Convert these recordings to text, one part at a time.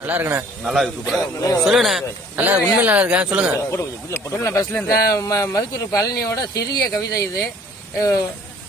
நல்லா இருக்குண்ணா. நல்லா இருக்கு, சூப்பரா இருக்கு. சொல்லுண்ணா. நல்லா உண்மையில நல்லா இருக்கேன். சொல்லுங்க. மருத்துவர் பழனியோட சிறிய கவிதை இது.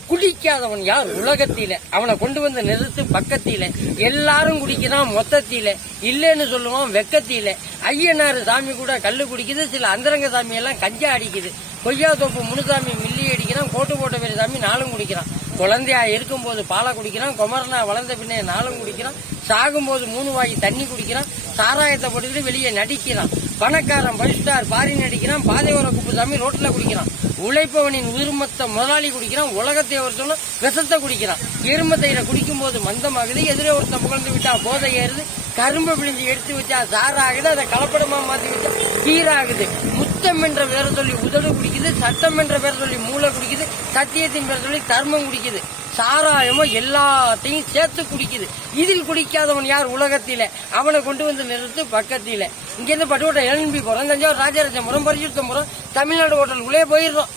குடிக்காதவன் யார் உலகத்தில, அவனை கொண்டு வந்து நிறுத்து பக்கத்தில, எல்லாரும் குடிக்கிறான் மொத்தத்தில, இல்லன்னு சொல்லுவான் வெக்கத்தில, ஐயனாறு சாமி கூட கல்லு குடிக்குது, சில அந்தரங்க சாமி எல்லாம் கஞ்சா அடிக்குது, கொய்யா தோப்பு முனுசாமி மில்லி அடிக்கிறான், கோட்டு போட்ட வேறு சாமி நாளும் குடிக்கிறான், குழந்தையா இருக்கும் போது பாலை குடிக்கிறான், குமரனா வளர்ந்த பின்னே நாளும் குடிக்கிறான், சாகும்போது 3 வாய் தண்ணி குடிக்கிறான், சாராயத்தை போட்டுக்கிட்டு வெளியே நடிக்கிறான், பணக்காரன் பரிஸ்டார் பாரி நடிக்கிறான், பாதையோர குப்புசாமி ரோட்ல குடிக்கிறான், உழைப்பவனின் உயிர்மத்த முதலாளி குடிக்கிறான், உலகத்தை ஒருத்தன விஷத்தை குடிக்கிறான், எருமத்தையில குடிக்கும் போது மந்தமாகுது, எதிரே ஒருத்தன் புகழ்ந்து விட்டா போதை ஏறுது, கரும்பு பிழிஞ்சு எடுத்து வச்சா சாராகுது, அதை கலப்படமா மாத்தி வச்சா கீராகுது, முத்தம் என்ற பேரை சொல்லி உதடு குடிக்குது, சட்டம் என்ற பேரை சொல்லி மூளை குடிக்குது, சத்தியத்தின் பேரை சொல்லி தர்மம் குடிக்குது, சாராயமோ எல்லாத்தையும் சேர்த்து குடிக்குது, இதில் குடிக்காதவன் யார் உலகத்தில, அவனை கொண்டு வந்து நிறுத்து பக்கத்தில. இங்க இருந்து பட்டுக்கோட்டை எல்என்பி போறோம், தஞ்சாவூர் ராஜராஜபுரம், பரிசுத்தபுரம், தமிழ்நாடு ஹோட்டலுக்குள்ளே போயிடுறோம்.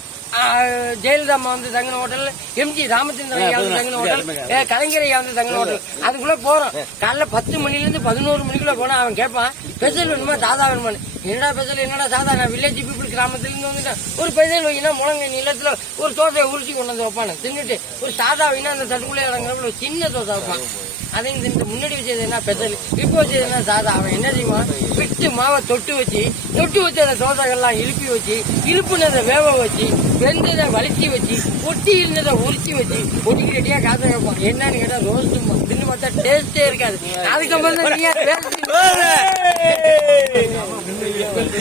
ஜெயலலிதா அம்மா வந்து தங்கின ஹோட்டல், எம்ஜி ராமச்சந்திரன் ஐயா வந்து தங்கின ஹோட்டல், கலைஞர் ஐயா வந்து தங்கின ஹோட்டல், அதுக்குள்ள போறோம். காலைல 10 மணில இருந்து 11 மணிக்குள்ள போனா அவன் கேட்பான், ஸ்பெஷல் வேணுமா சாதா வேணுமான்னு. என்னடா ஸ்பெஷல், என்னடா சாதா, நான் வில்லேஜ் பீப்புள் கிராமத்துல இருந்து வந்துட்டேன், ஒரு ஸ்பெஷல் வைனா முழங்க நிலத்துல ஒரு தோசையை உரிச்சு கொண்டு வந்து வைப்பானு தின்னுட்டு, ஒரு சாதா வைனா அந்த தட்டுக்குள்ளே இறங்குற ஒரு சின்ன தோசை வைப்பான். அதையும் தின்ட்டு முன்னாடி வச்சது என்ன ஸ்பெஷல், இப்போ வச்சது என்ன சாதா. அவன் என்ன செய்வான், விட்டு மாவை தொட்டு வச்சு அந்த தோசைகள்லாம் இழுப்பி வச்சு, இழுப்புனதை வேக வச்சு, வெந்ததை வலிச்சு வச்சு, ஒட்டி இருந்ததை உரிச்சு வச்சு ஒட்டிக்கு ரெடியா காசை வைப்பான். என்னன்னு கேட்டா ரோஸ்ட் தின்னு பார்த்தா டேஸ்டே இருக்காது. அதுக்கப்புறம் தான்